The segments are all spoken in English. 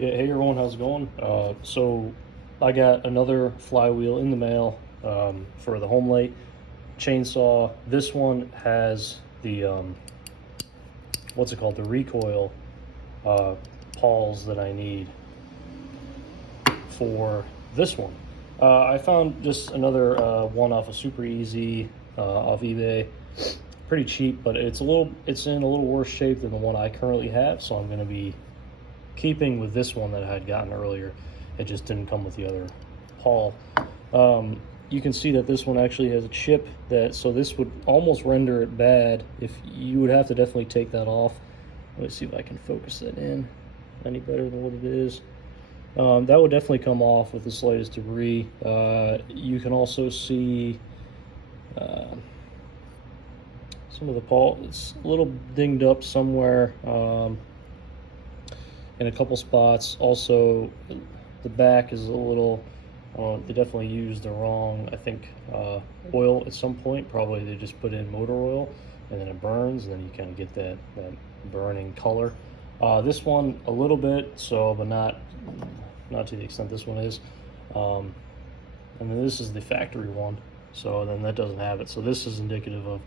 Yeah, hey everyone, how's it going? So I got another flywheel in the mail for the Homelite chainsaw. This one has the what's it called? The Recoil Pawls that I need for this one. I found just another one off of Super Easy off eBay. Pretty cheap, but it's in a little worse shape than the one I currently have. So I'm going to be keeping with this one that I had gotten earlier. It just didn't come with the other haul. You can see that this one actually has a chip so this would almost render it bad. If you would have to definitely take that off. Let me see if I can focus that in any better than what it is. That would definitely come off with the slightest debris. You can also see some of the pawl. It's a little dinged up somewhere in a couple spots. Also, the back is a little, they definitely used the wrong, I think, oil at some point. Probably they just put in motor oil and then it burns, and then you kind of get that burning color. This one a little bit, but not to the extent this one is. And then this is the factory one, so then that doesn't have it. So this is indicative of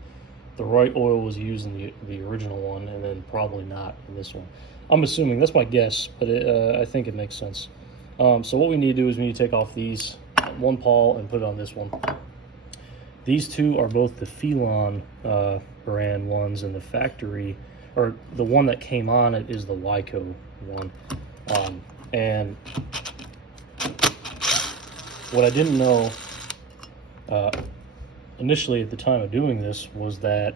the right oil was used in the original one, and then probably not in this one. I'm assuming, that's my guess, but I think it makes sense. So what we need to do is we need to take off these one pawl and put it on this one. These two are both the Phelon brand ones, and the factory, or the one that came on it, is the Wyco one. And what I didn't know initially at the time of doing this was that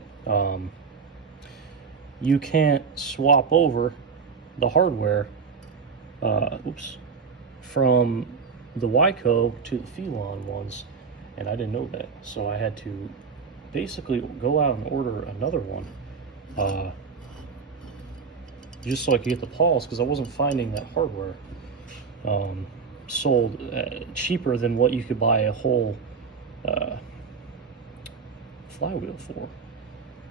you can't swap over the hardware from the Wyco to the Phelon ones, and I didn't know that, so I had to basically go out and order another one just so I could get the Pawls, because I wasn't finding that hardware sold cheaper than what you could buy a whole flywheel for.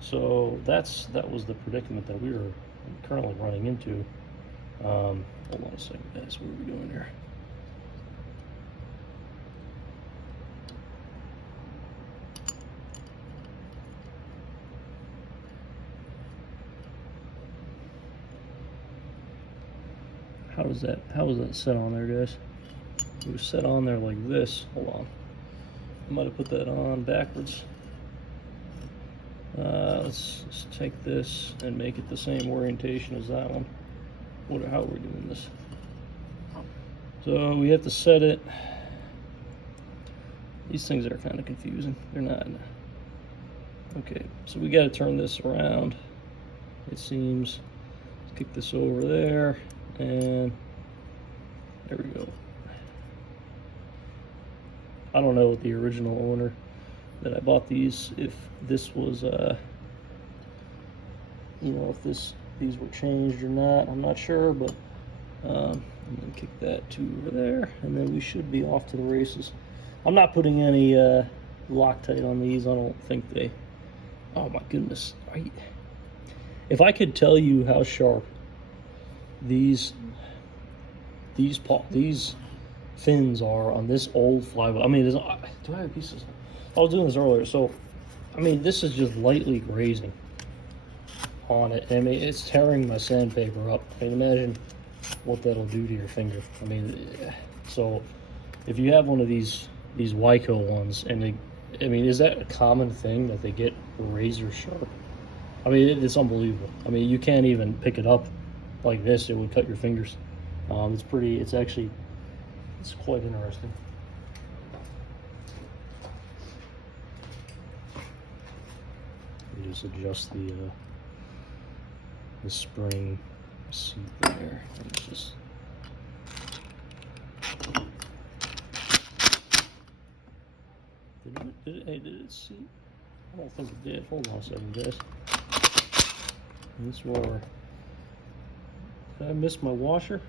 So that was the predicament that we were currently running into. Hold on a second, guys. What are we doing here? How was that set on there, guys? It was set on there like this. Hold on. I might have put that on backwards. Let's take this and make it the same orientation as that one. How are we doing this? So we have to set it. These things are kind of confusing. They're not. Okay, so we got to turn this around, it seems. Let's kick this over there, and there we go. I don't know what the original owner that I bought these, if this was if these were changed or not. I'm not sure, but and then kick that to over there, and then we should be off to the races. I'm not putting any Loctite on these. I don't think they, oh my goodness, if I could tell you how sharp these fins are on this old flywheel. I mean, do I have pieces? I was doing this earlier, so I mean, this is just lightly grazing on it. I mean, it's tearing my sandpaper up. I mean, imagine what that'll do to your finger. I mean, so if you have one of these Wyco ones, and I mean, is that a common thing that they get razor sharp? I mean, it's unbelievable. I mean, you can't even pick it up like this. It would cut your fingers. It's quite interesting. You just adjust the spring seat there. It's just did it seat? I don't think it did. Hold on a second, guys. This roller. Did I miss my washer?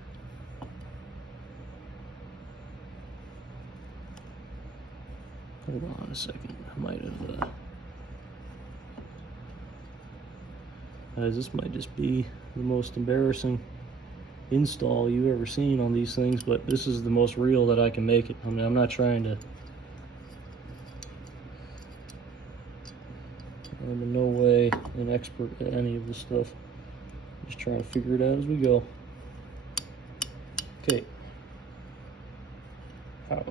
Hold on a second. I might have. Guys, this might just be the most embarrassing install you've ever seen on these things, but this is the most real that I can make it. I mean, I'm not trying to, I'm in no way an expert at any of this stuff. Just trying to figure it out as we go. Okay. How?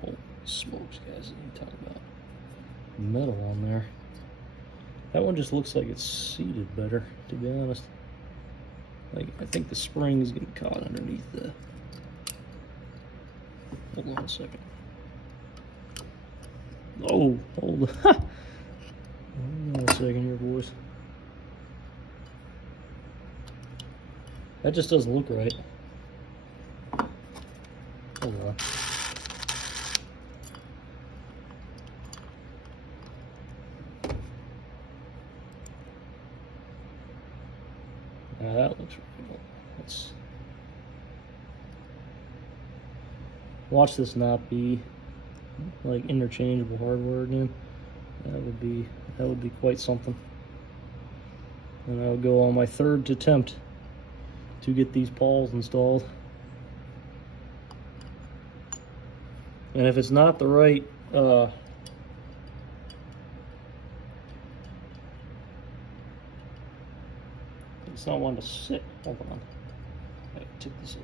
Holy smokes, guys! What are you talking about? Metal on there. That one just looks like it's seated better, to be honest. Like, I think the spring is getting caught underneath the. Hold on a second. Oh, hold on. Hold on a second here, boys. That just doesn't look right. Hold on. Now that looks right. Let's watch this not be like interchangeable hardware again. That would be quite something. And I would go on my third attempt to get these Pawls installed. And if it's not the right it's not one to sit. Hold on. I took this in.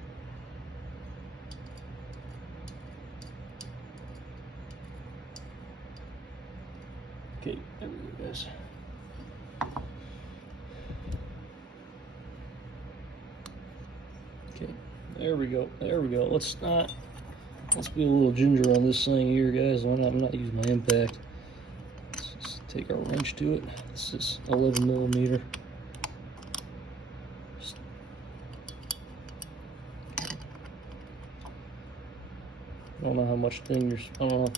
Okay, there we go, guys. Okay, there we go. There we go. Let's be a little ginger on this thing here, guys. I'm not using my impact. Let's just take our wrench to it. This is 11 millimeter. I don't know how much I don't know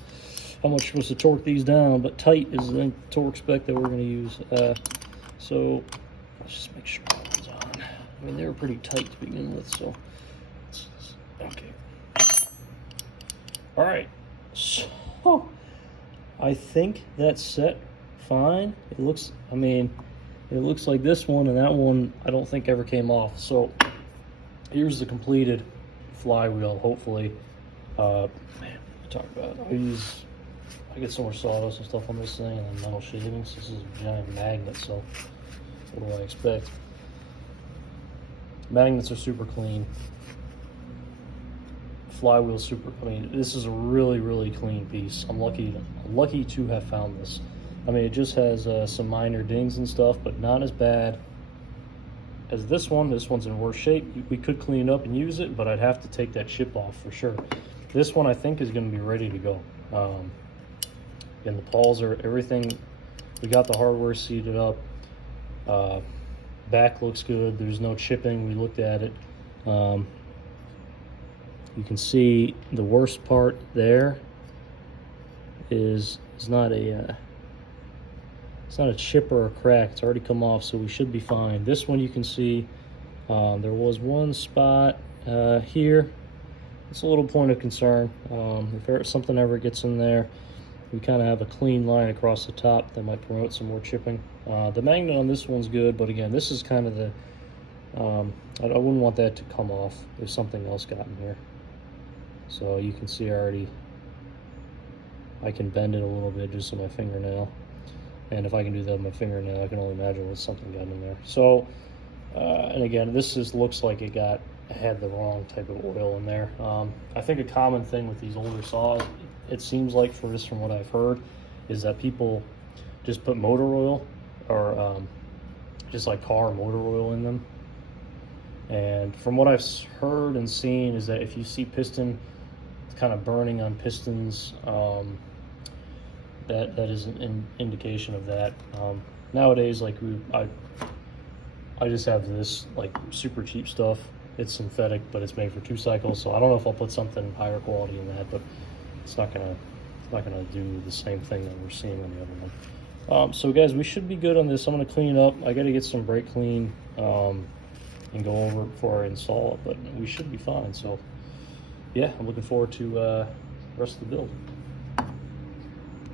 how much you're supposed to torque these down, but tight is the torque spec that we're going to use. So let's just make sure that one's on. I mean, they were pretty tight to begin with, so okay. All right, so I think that's set fine. It looks, I mean, it looks like this one and that one I don't think ever came off. So here's the completed flywheel, hopefully. Man, talk about I get so much sawdust and stuff on this thing, and then metal shavings. This is a giant magnet, so what do I expect? Magnets are super clean. Flywheel super. I mean, this is a really, really clean piece. I'm lucky to have found this. I mean, it just has some minor dings and stuff, but not as bad as this one. This one's in worse shape. We could clean it up and use it, but I'd have to take that chip off for sure. This one I think is going to be ready to go. And the Pawls are everything. We got the hardware seated up. Back looks good. There's no chipping. We looked at it. You can see the worst part there is it's not a chip or a crack. It's already come off, so we should be fine. This one you can see there was one spot here. It's a little point of concern. If something ever gets in there, we kind of have a clean line across the top that might promote some more chipping. The magnet on this one's good, but again, this is kind of the I wouldn't want that to come off if something else got in here. So you can see already I can bend it a little bit just with my fingernail, and if I can do that with my fingernail, I can only imagine what something got in there. So and again, this just looks like it had the wrong type of oil in there. I think a common thing with these older saws, it seems like, from what I've heard, is that people just put motor oil or just like car motor oil in them. And from what I've heard and seen is that if you see piston kind of burning on pistons, that is an indication of that. Nowadays, like I just have this like super cheap stuff. It's synthetic, but it's made for 2 cycles, so I don't know if I'll put something higher quality in that, but it's not gonna do the same thing that we're seeing on the other one. So guys, we should be good on this. I'm gonna clean it up. I gotta get some brake clean and go over it before I install it, but we should be fine. So yeah, I'm looking forward to the rest of the build.